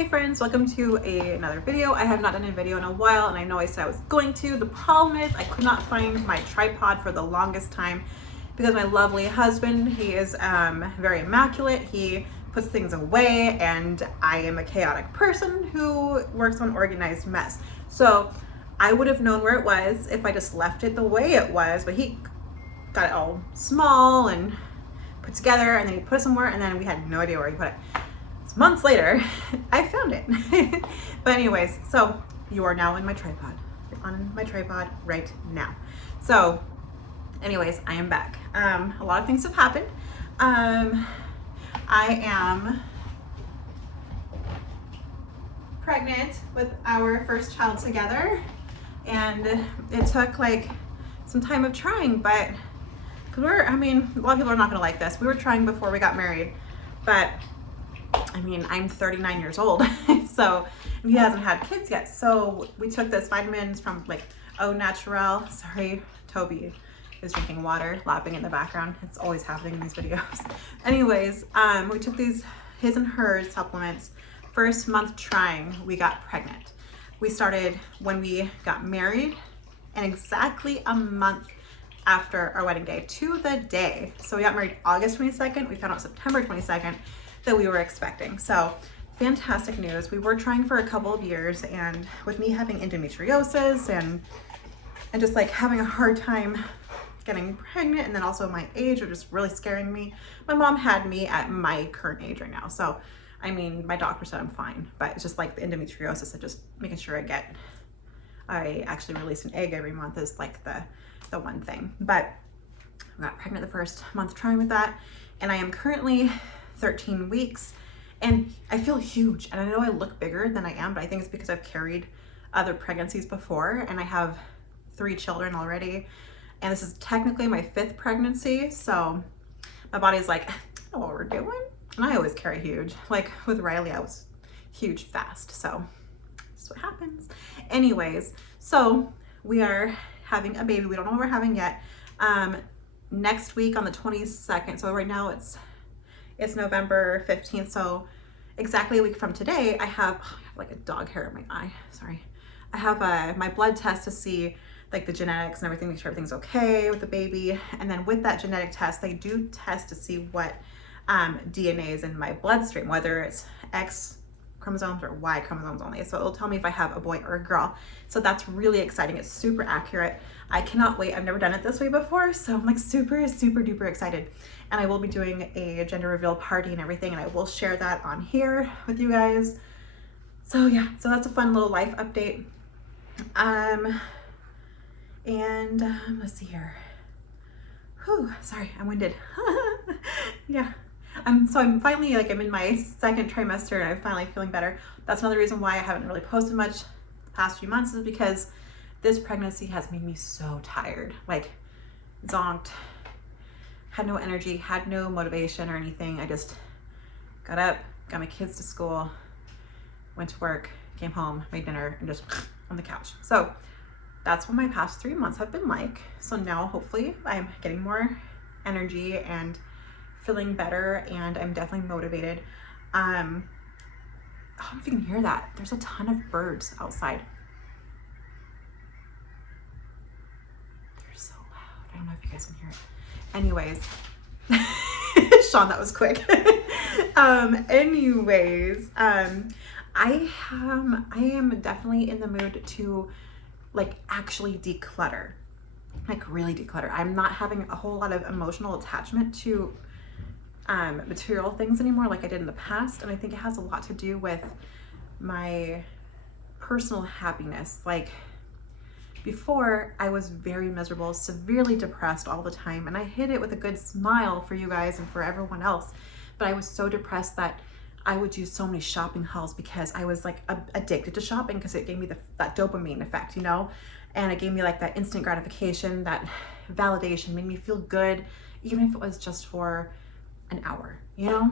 Hi friends, welcome to another video. I have not done a video in a while and I know I said I was going to. The problem is I could not find my tripod for the longest time because my lovely husband, he is very immaculate. He puts things away and I am a chaotic person who works on organized mess. So I would have known where it was if I just left it the way it was, but he got it all small and put together and then he put it somewhere and then we had no idea where he put it. Months later, I found it. But anyways, so you are now in my tripod. You're on my tripod right now. So anyways, I am back. A lot of things have happened. I am pregnant with our first child together. And it took like some time of trying, but because a lot of people are not gonna like this. We were trying before we got married, but I'm 39 years old, so he hasn't had kids yet. So we took this vitamins from like Au Naturel. Sorry, Toby is drinking water, lapping in the background. It's always happening in these videos. Anyways, we took these his and hers supplements. First month trying, we got pregnant. We started when we got married, and exactly a month after our wedding day, to the day. So we got married August 22nd. We found out September 22nd. That we were expecting. So fantastic news. We were trying for a couple of years, and with me having endometriosis and just like having a hard time getting pregnant, and then also my age was just really scaring me. My mom had me at my current age right now. So my doctor said I'm fine, but it's just like the endometriosis and just making sure I actually release an egg every month is like the one thing. But I got pregnant the first month trying with that, and I am currently 13 weeks and I feel huge, and I know I look bigger than I am, but I think it's because I've carried other pregnancies before and I have 3 children already, and this is technically my 5th pregnancy. So my body's like, I know what we're doing. And I always carry huge. Like with Riley, I was huge fast, so that's what happens. Anyways, so we are having a baby. We don't know what we're having yet. Next week on the 22nd, so right now it's November 15th, so exactly a week from today, I have like a dog hair in my eye, sorry. I have my blood test to see like the genetics and everything, make sure everything's okay with the baby. And then with that genetic test, they do test to see what DNA is in my bloodstream, whether it's X chromosomes or Y chromosomes only. So it'll tell me if I have a boy or a girl. So that's really exciting. It's super accurate. I cannot wait. I've never done it this way before, so I'm like super duper excited. And I will be doing a gender reveal party and everything, and I will share that on here with you guys. So yeah, so that's a fun little life update. Let's see here. Whew, sorry, I'm winded. Yeah. I'm finally I'm in my 2nd trimester and I'm finally feeling better. That's another reason why I haven't really posted much the past few months, is because this pregnancy has made me so tired, like zonked, had no energy, had no motivation or anything. I just got up, got my kids to school, went to work, came home, made dinner, and just on the couch. So that's what my past 3 months have been like. So now hopefully I'm getting more energy and feeling better, and I'm definitely motivated. I don't know if you can hear that. There's a ton of birds outside. They're so loud. I don't know if you guys can hear it. Anyways, Sean, that was quick. I am definitely in the mood to like actually declutter, like really declutter. I'm not having a whole lot of emotional attachment to material things anymore like I did in the past, and I think it has a lot to do with my personal happiness. Like before, I was very miserable, severely depressed all the time, and I hid it with a good smile for you guys and for everyone else, but I was so depressed that I would do so many shopping hauls because I was like addicted to shopping, because it gave me that dopamine effect, you know, and it gave me like that instant gratification, that validation, made me feel good, even if it was just for an hour, you know.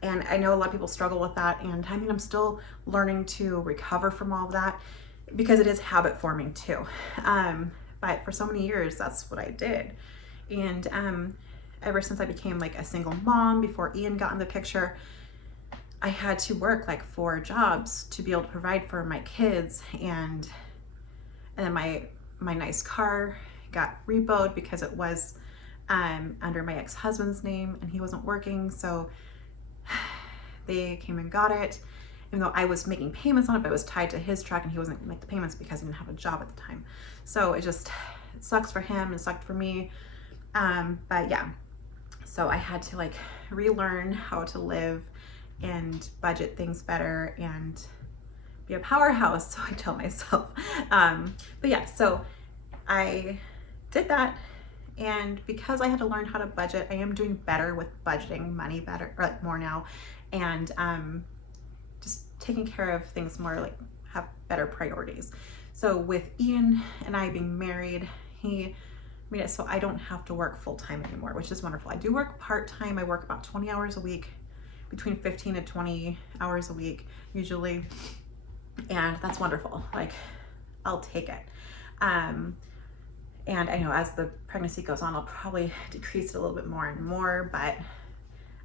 And I know a lot of people struggle with that, and I'm still learning to recover from all of that, because it is habit forming too. But for so many years, that's what I did. And ever since I became like a single mom, before Ian got in the picture, I had to work like 4 jobs to be able to provide for my kids, and then my nice car got repoed because it was under my ex-husband's name and he wasn't working, so they came and got it. Even though I was making payments on it, but it was tied to his truck and he wasn't making the payments because he didn't have a job at the time. So it sucks for him and it sucked for me. But yeah, so I had to like relearn how to live and budget things better and be a powerhouse, so I tell myself. But yeah, so I did that, and because I had to learn how to budget, I am doing better with budgeting money better, or like more now, and just taking care of things more, like have better priorities. So with Ian and I being married, he made it so I don't have to work full-time anymore, which is wonderful. I do work part-time. I work about 20 hours a week, between 15 to 20 hours a week usually, and that's wonderful. Like, I'll take it. And I know as the pregnancy goes on, I'll probably decrease it a little bit more and more, but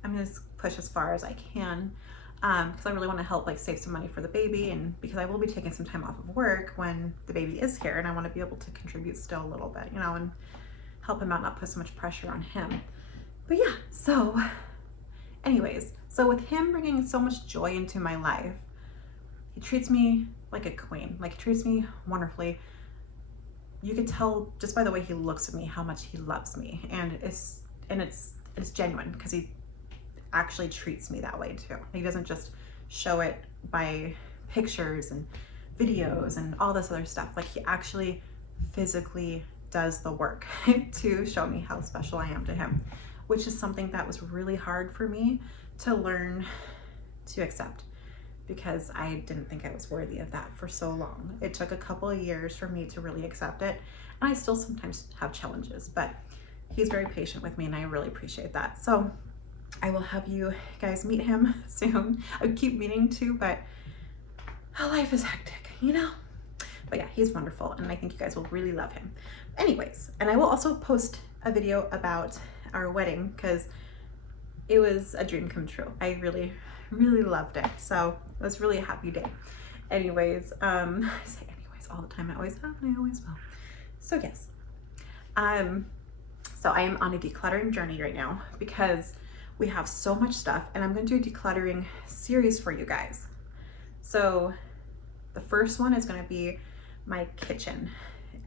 I'm gonna push as far as I can, because I really want to help like save some money for the baby, and because I will be taking some time off of work when the baby is here, and I want to be able to contribute still a little bit, you know, and help him out, not put so much pressure on him. But yeah, so anyways, so with him bringing so much joy into my life, he treats me like a queen, like he treats me wonderfully. You could tell just by the way he looks at me how much he loves me, and it's genuine, because he actually treats me that way too. He doesn't just show it by pictures and videos and all this other stuff. Like, he actually physically does the work to show me how special I am to him, which is something that was really hard for me to learn to accept, because I didn't think I was worthy of that for so long. It took a couple of years for me to really accept it, and I still sometimes have challenges, but he's very patient with me, and I really appreciate that. So I will have you guys meet him soon. I keep meaning to, but life is hectic, you know? But yeah, he's wonderful, and I think you guys will really love him. Anyways, and I will also post a video about our wedding, because it was a dream come true. I really, really loved it. So it was really a happy day. Anyways, I say anyways all the time. I always have, and I always will. So yes. So I am on a decluttering journey right now, because we have so much stuff, and I'm going to do a decluttering series for you guys. So the first one is going to be my kitchen,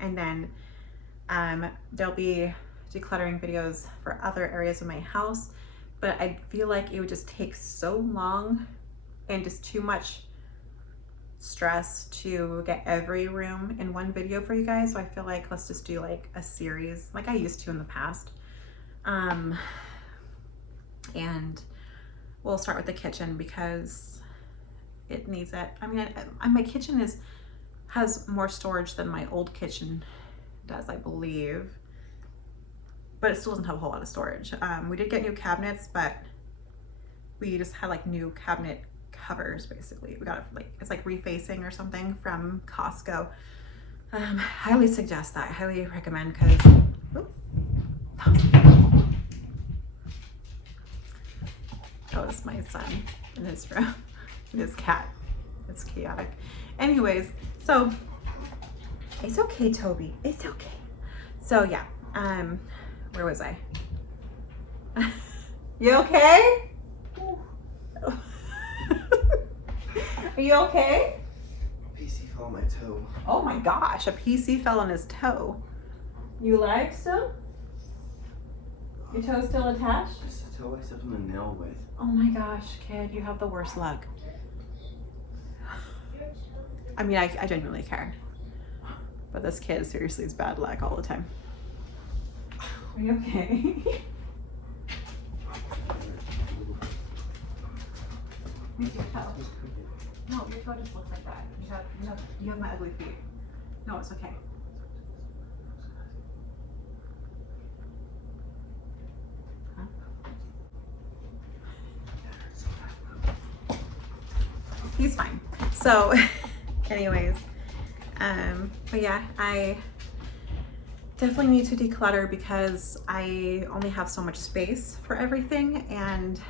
and then there'll be decluttering videos for other areas of my house, but I feel like it would just take so long and just too much stress to get every room in one video for you guys. So I feel like let's just do like a series like I used to in the past. And we'll start with the kitchen because it needs it. I mean, my kitchen has more storage than my old kitchen does, I believe, but it still doesn't have a whole lot of storage. We did get new cabinets, but we just had like new cabinet covers basically. We got it like, it's like refacing or something from Costco. Highly suggest that, highly recommend, because that was my son in his room, and his cat. It's chaotic. Anyways, so it's okay, Toby, it's okay. So yeah, where was I? You okay? Are you okay? A PC fell on my toe. Oh my gosh, a PC fell on his toe. You alive still? Your toe still attached? It's the toe I stepped on the nail with. Oh my gosh, kid, you have the worst luck. I mean, I genuinely care. But this kid seriously is bad luck all the time. Are you okay? Where's your toe? No, your toe just looks like that. You have my ugly feet. No, it's okay. Huh? He's fine. So, anyways, but yeah, I definitely need to declutter because I only have so much space for everything, and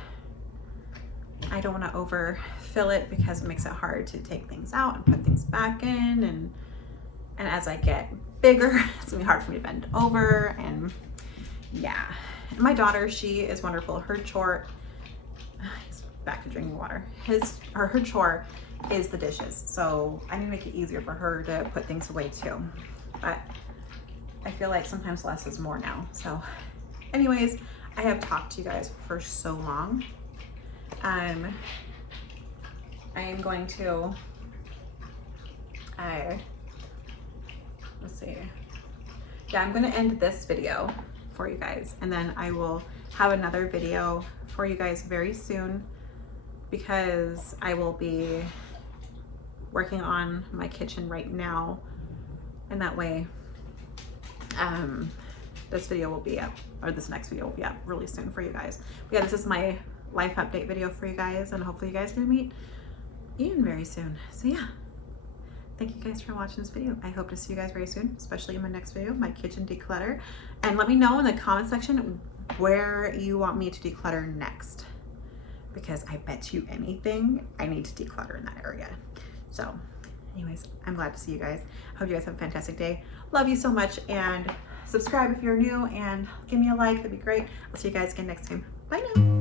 I don't want to overfill it because it makes it hard to take things out and put things back in, and as I get bigger, it's gonna be hard for me to bend over, and yeah. And my daughter, she is wonderful. Her chore, back to drinking water, her chore is the dishes. So I need to make it easier for her to put things away too. But I feel like sometimes less is more now. So anyways, I have talked to you guys for so long. I am going to, let's see. Yeah, I'm gonna end this video for you guys, and then I will have another video for you guys very soon, because I will be working on my kitchen right now, and that way this video will be up, or this next video will be up really soon for you guys. But yeah, this is my life update video for you guys, and hopefully you guys can meet Ian very soon. So yeah, thank you guys for watching this video. I hope to see you guys very soon, especially in my next video, my kitchen declutter. And let me know in the comment section where you want me to declutter next, because I bet you anything I need to declutter in that area. So anyways, I'm glad to see you guys. Hope you guys have a fantastic day. Love you so much, and subscribe if you're new, and give me a like, that'd be great. I'll see you guys again next time. Bye now.